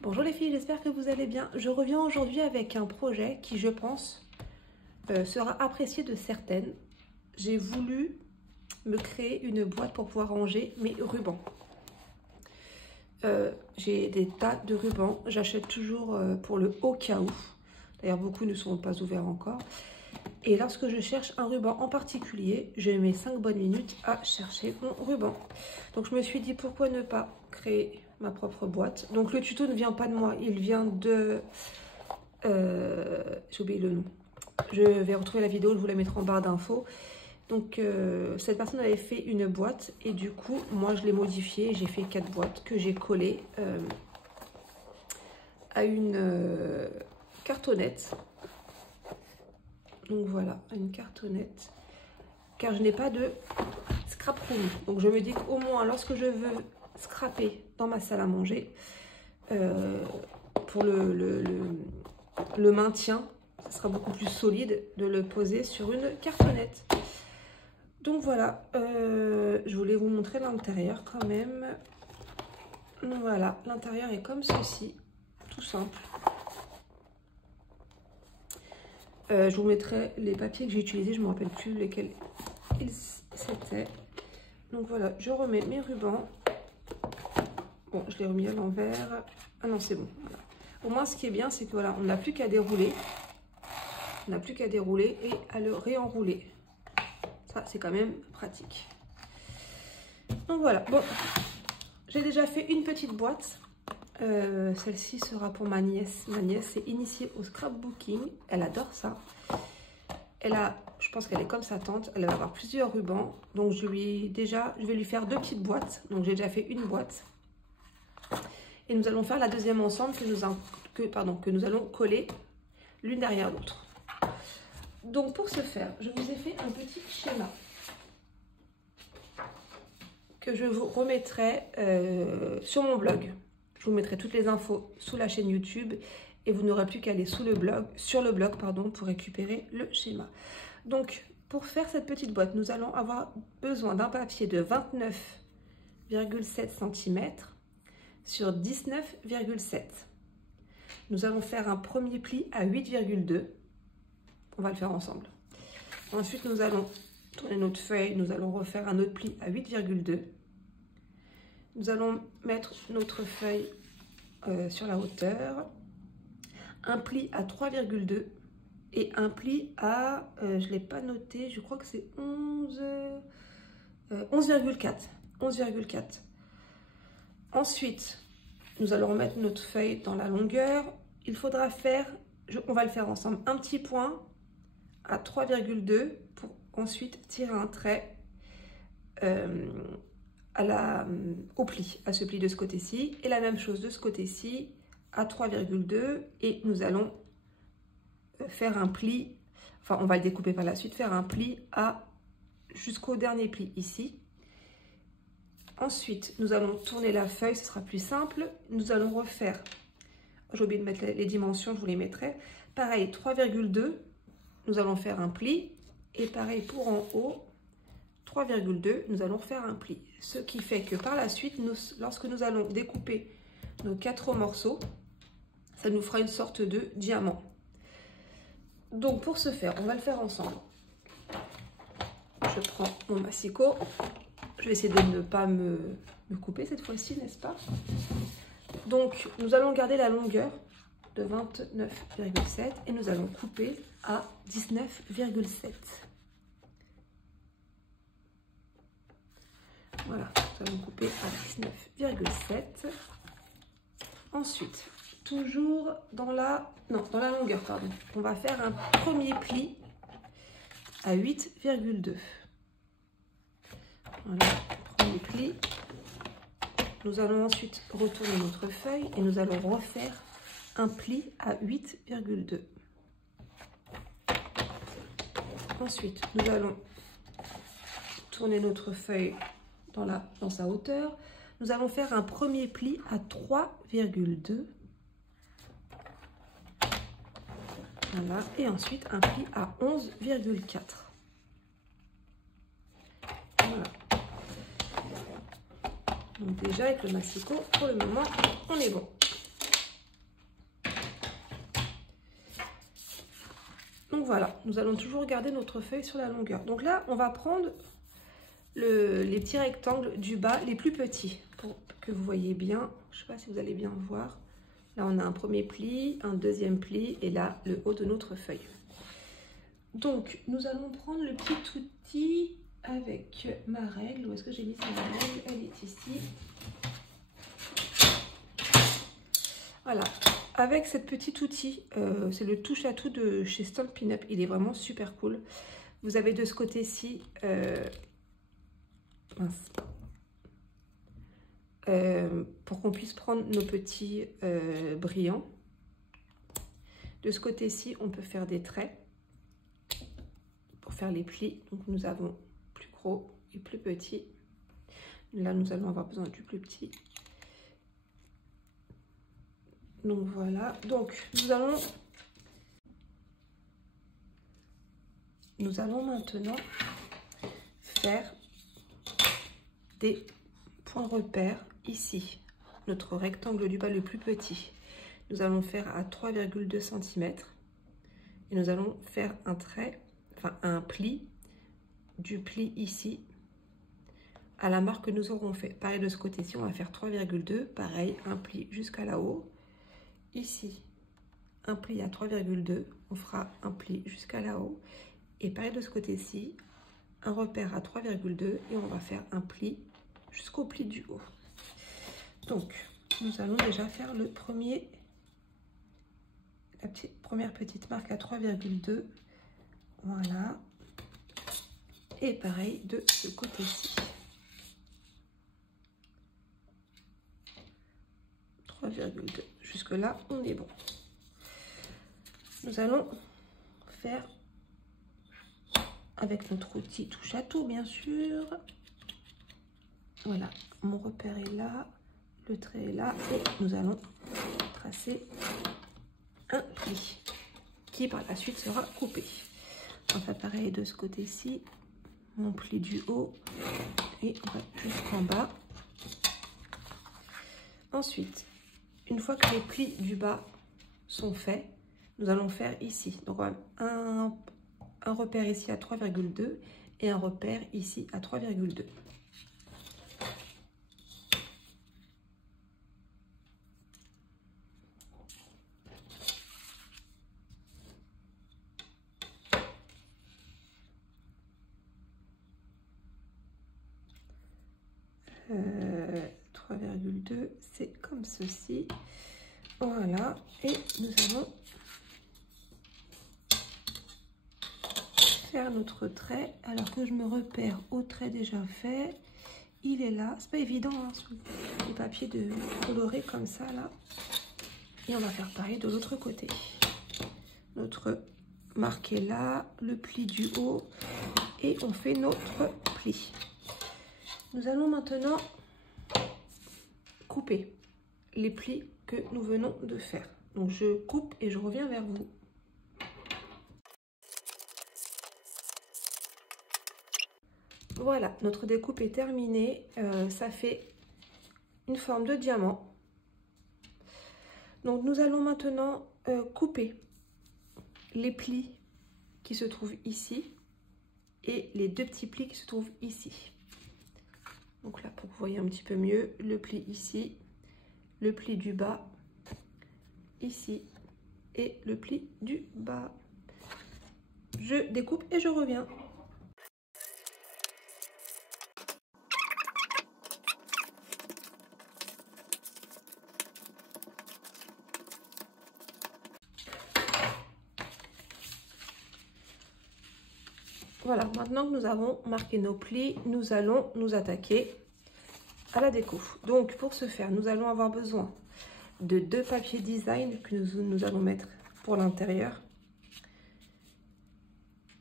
Bonjour les filles, j'espère que vous allez bien. Je reviens aujourd'hui avec un projet qui, je pense, sera apprécié de certaines. J'ai voulu me créer une boîte pour pouvoir ranger mes rubans. J'ai des tas de rubans, j'achète toujours pour le au cas où. D'ailleurs, beaucoup ne sont pas ouverts encore. Et lorsque je cherche un ruban en particulier, je mets 5 bonnes minutes à chercher mon ruban. Donc je me suis dit, pourquoi ne pas créer ma propre boîte. Donc le tuto ne vient pas de moi, il vient de... j'ai oublié le nom. Je vais retrouver la vidéo, je vous la mettrai en barre d'infos. Donc cette personne avait fait une boîte et du coup, moi je l'ai modifiée. J'ai fait 4 boîtes que j'ai collées à une cartonnette. Donc voilà, une cartonnette. Car je n'ai pas de scrap room. Donc je me dis qu'au moins lorsque je veux scraper dans ma salle à manger, pour le maintien, ce sera beaucoup plus solide de le poser sur une cartonnette. Donc voilà, je voulais vous montrer l'intérieur quand même. Donc voilà, l'intérieur est comme ceci, tout simple. Je vous mettrai les papiers que j'ai utilisés, je ne me rappelle plus lesquels c'était. Donc voilà, je remets mes rubans. Bon, je l'ai remis à l'envers. Ah non, c'est bon. Voilà. Au moins, ce qui est bien, c'est que voilà, on n'a plus qu'à dérouler. On n'a plus qu'à dérouler et à le réenrouler. Ça, c'est quand même pratique. Donc voilà. Bon, j'ai déjà fait une petite boîte. Celle-ci sera pour ma nièce. Ma nièce est initiée au scrapbooking. Elle adore ça. Elle a, je pense qu'elle est comme sa tante. Elle va avoir plusieurs rubans. Donc je vais lui faire 2 petites boîtes. Donc j'ai déjà fait une boîte. Et nous allons faire la deuxième ensemble que nous allons coller l'une derrière l'autre. Donc pour ce faire, je vous ai fait un petit schéma que je vous remettrai sur mon blog. Je vous mettrai toutes les infos sous la chaîne YouTube et vous n'aurez plus qu'à aller sur le blog pour récupérer le schéma. Donc pour faire cette petite boîte, nous allons avoir besoin d'un papier de 29,7 cm sur 19,7. Nous allons faire un premier pli à 8,2. On va le faire ensemble. Ensuite, nous allons tourner notre feuille. Nous allons refaire un autre pli à 8,2. Nous allons mettre notre feuille sur la hauteur. Un pli à 3,2 et un pli à, je ne l'ai pas noté, je crois que c'est 11,4. 11,4. Ensuite, nous allons remettre notre feuille dans la longueur. Il faudra faire, on va le faire ensemble, un petit point à 3,2 pour ensuite tirer un trait au pli, à ce pli de ce côté-ci. Et la même chose de ce côté-ci à 3,2 et nous allons faire un pli, enfin on va le découper par la suite, faire un pli jusqu'au dernier pli ici. Ensuite, nous allons tourner la feuille, ce sera plus simple. Nous allons refaire, j'ai oublié de mettre les dimensions, je vous les mettrai. Pareil, 3,2, nous allons faire un pli. Et pareil pour en haut, 3,2, nous allons faire un pli. Ce qui fait que par la suite, lorsque nous allons découper nos 4 morceaux, ça nous fera une sorte de diamant. Donc pour ce faire, on va le faire ensemble. Je prends mon massicot. Je vais essayer de ne pas me couper cette fois-ci, n'est-ce pas? Donc, nous allons garder la longueur de 29,7 et nous allons couper à 19,7. Voilà, nous allons couper à 19,7. Ensuite, toujours dans la longueur, pardon. On va faire un premier pli à 8,2. Voilà, premier pli. Nous allons ensuite retourner notre feuille et nous allons refaire un pli à 8,2. Ensuite, nous allons tourner notre feuille dans sa hauteur. Nous allons faire un premier pli à 3,2. Voilà, et ensuite un pli à 11,4. Voilà. Donc déjà avec le massicot, pour le moment, on est bon. Donc voilà, nous allons toujours garder notre feuille sur la longueur. Donc là, on va prendre les petits rectangles du bas, les plus petits, pour que vous voyez bien. Je ne sais pas si vous allez bien voir. Là, on a un premier pli, un deuxième pli, et là, le haut de notre feuille. Donc, nous allons prendre le petit outil avec ma règle. Où est-ce que j'ai mis ma règle? Elle est ici. Voilà. Avec cette petite outil, c'est le touche à tout de chez Stampin' Up. Il est vraiment super cool. Vous avez de ce côté-ci, pour qu'on puisse prendre nos petits brillants. De ce côté-ci, on peut faire des traits pour faire les plis. Donc nous avons plus gros et plus petit. Là, nous allons avoir besoin du plus petit. Donc voilà. Donc nous allons maintenant faire des points repères ici. Notre rectangle du bas le plus petit. Nous allons faire à 3,2 cm et nous allons faire un trait, enfin un pli, du pli ici à la marque que nous aurons fait. Pareil de ce côté-ci, on va faire 3,2, pareil, un pli jusqu'à là-haut. Ici, un pli à 3,2, on fera un pli jusqu'à là-haut. Et pareil de ce côté-ci, un repère à 3,2 et on va faire un pli jusqu'au pli du haut. Donc, nous allons déjà faire le premier, première petite marque à 3,2. Voilà. Et pareil de ce côté-ci. 3,2. Jusque là, on est bon. Nous allons faire avec notre outil touche à tout, bien sûr. Voilà, mon repère est là, le trait est là et nous allons tracer un pli qui par la suite sera coupé. On fait pareil de ce côté-ci, mon pli du haut et on va jusqu'en bas. Ensuite, une fois que les plis du bas sont faits, nous allons faire ici. Donc un repère ici à 3,2 et un repère ici à 3,2. Euh, 3,2, c'est comme ceci. Voilà, et nous allons faire notre trait. Alors que je me repère au trait déjà fait, il est là. C'est pas évident, hein, sous les papiers de colorer comme ça là. Et on va faire pareil de l'autre côté. Notre marque est là, le pli du haut, et on fait notre pli. Nous allons maintenant couper les plis que nous venons de faire. Donc je coupe et je reviens vers vous. Voilà, notre découpe est terminée. Ça fait une forme de diamant. Donc nous allons maintenant couper les plis qui se trouvent ici et les deux petits plis qui se trouvent ici. Donc là, pour que vous voyez un petit peu mieux, le pli ici, le pli du bas ici et le pli du bas. Je découpe et je reviens. Voilà, maintenant que nous avons marqué nos plis, nous allons nous attaquer à la découpe. Donc pour ce faire, nous allons avoir besoin de deux papiers design que nous allons mettre pour l'intérieur.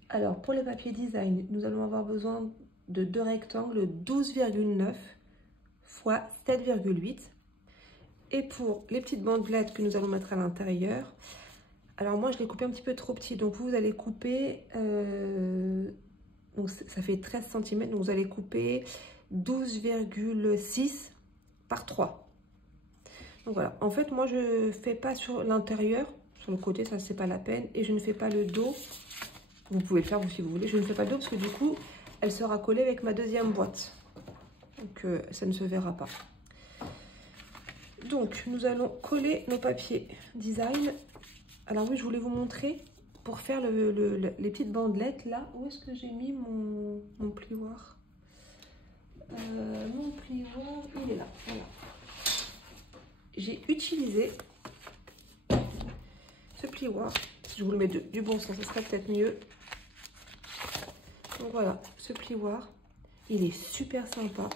Alors pour les papiers design, nous allons avoir besoin de deux rectangles 12,9 x 7,8. Et pour les petites bandelettes que nous allons mettre à l'intérieur, alors moi je l'ai coupé un petit peu trop petit, donc vous allez couper, donc ça fait 13 cm, donc vous allez couper 12,6 par 3. Donc voilà, en fait moi je fais pas sur l'intérieur, Sur le côté, ça c'est pas la peine. Et je ne fais pas le dos. Vous pouvez le faire vous si vous voulez. Je ne fais pas le dos parce que du coup, elle sera collée avec ma deuxième boîte. Donc ça ne se verra pas. Donc nous allons coller nos papiers design. Alors oui, je voulais vous montrer pour faire les petites bandelettes là. Où est-ce que j'ai mis mon plioir? Mon plioir, il est là. Voilà. J'ai utilisé ce plioir. Si je vous le mets du bon sens, ce serait peut-être mieux. Donc voilà, ce plioir, il est super sympa.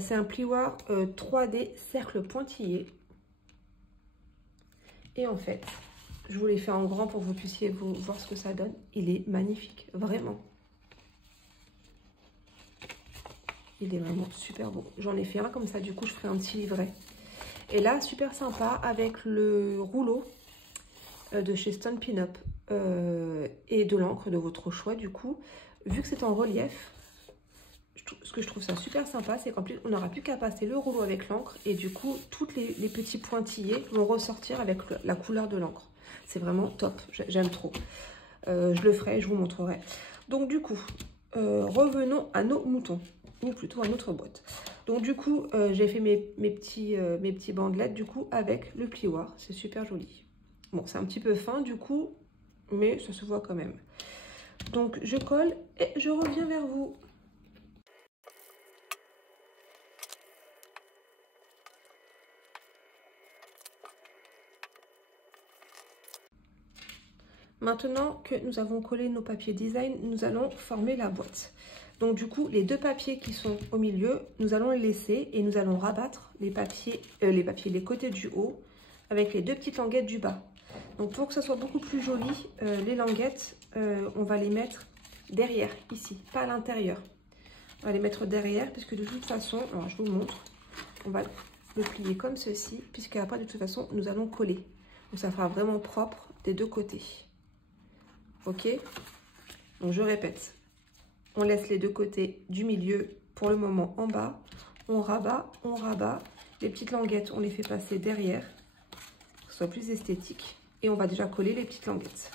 C'est un plioir 3D cercle pointillé. Et en fait, je vous l'ai fait en grand pour que vous puissiez voir ce que ça donne. Il est magnifique, vraiment. Il est vraiment super beau. J'en ai fait un comme ça, du coup, je ferai un petit livret. Et là, super sympa avec le rouleau de chez Stampin' Up et de l'encre de votre choix, du coup. Vu que c'est en relief, ce que je trouve ça super sympa, c'est qu'en plus, on n'aura plus qu'à passer le rouleau avec l'encre et du coup, tous les petits pointillés vont ressortir avec la couleur de l'encre. C'est vraiment top, j'aime trop. Je le ferai, je vous montrerai. Donc du coup, revenons à nos moutons, ou plutôt à notre boîte. Donc du coup, j'ai fait mes petits bandelettes du coup avec le plioir. C'est super joli. Bon, c'est un petit peu fin du coup, mais ça se voit quand même. Donc je colle et je reviens vers vous. Maintenant que nous avons collé nos papiers design, nous allons former la boîte. Donc du coup, les deux papiers qui sont au milieu, nous allons les laisser et nous allons rabattre les côtés du haut avec les deux petites languettes du bas. Donc pour que ça soit beaucoup plus joli, les languettes, on va les mettre derrière, ici, pas à l'intérieur. On va les mettre derrière puisque de toute façon, alors je vous montre, on va le plier comme ceci puisque après de toute façon, nous allons coller. Donc ça fera vraiment propre des deux côtés. Ok, donc je répète, on laisse les deux côtés du milieu pour le moment en bas, on rabat, les petites languettes on les fait passer derrière, pour que ce soit plus esthétique, et on va déjà coller les petites languettes.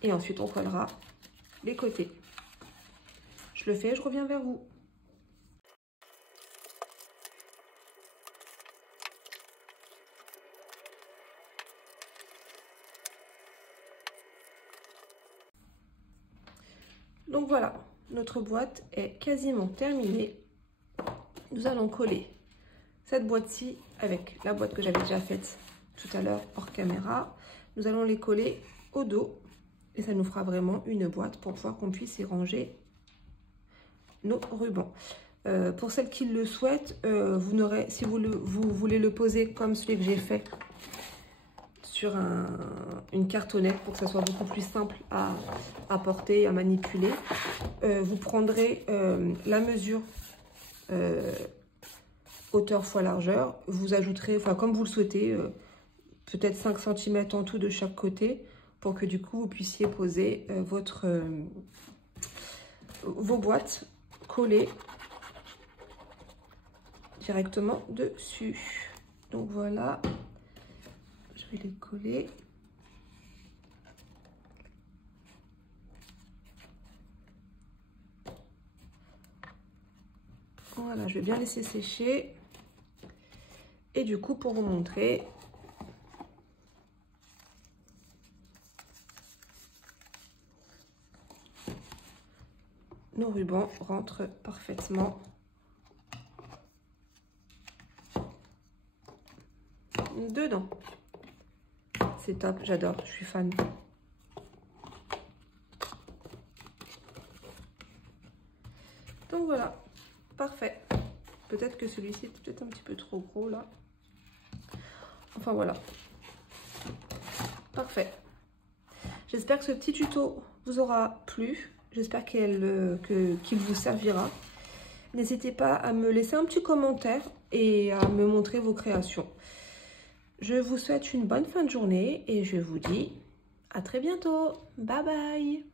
Et ensuite on collera les côtés. Je le fais, je reviens vers vous. Donc voilà, notre boîte est quasiment terminée. Nous allons coller cette boîte-ci avec la boîte que j'avais déjà faite tout à l'heure hors caméra. Nous allons les coller au dos et ça nous fera vraiment une boîte pour pouvoir qu'on puisse y ranger nos rubans. Pour celles qui le souhaitent, si vous voulez le poser comme celui que j'ai fait sur une cartonnette pour que ça soit beaucoup plus simple à porter, à manipuler. Vous prendrez la mesure hauteur fois largeur. Vous ajouterez, enfin comme vous le souhaitez, peut-être 5 cm en tout de chaque côté pour que du coup vous puissiez poser vos boîtes collées directement dessus. Donc voilà. Je vais les coller. Voilà, je vais bien laisser sécher. Et du coup, pour vous montrer, nos rubans rentrent parfaitement dedans. C'est top, j'adore, je suis fan. Donc voilà, parfait. Peut-être que celui-ci est peut-être un petit peu trop gros là. Enfin voilà. Parfait. J'espère que ce petit tuto vous aura plu. J'espère qu'il vous servira. N'hésitez pas à me laisser un petit commentaire et à me montrer vos créations. Je vous souhaite une bonne fin de journée et je vous dis à très bientôt. Bye bye.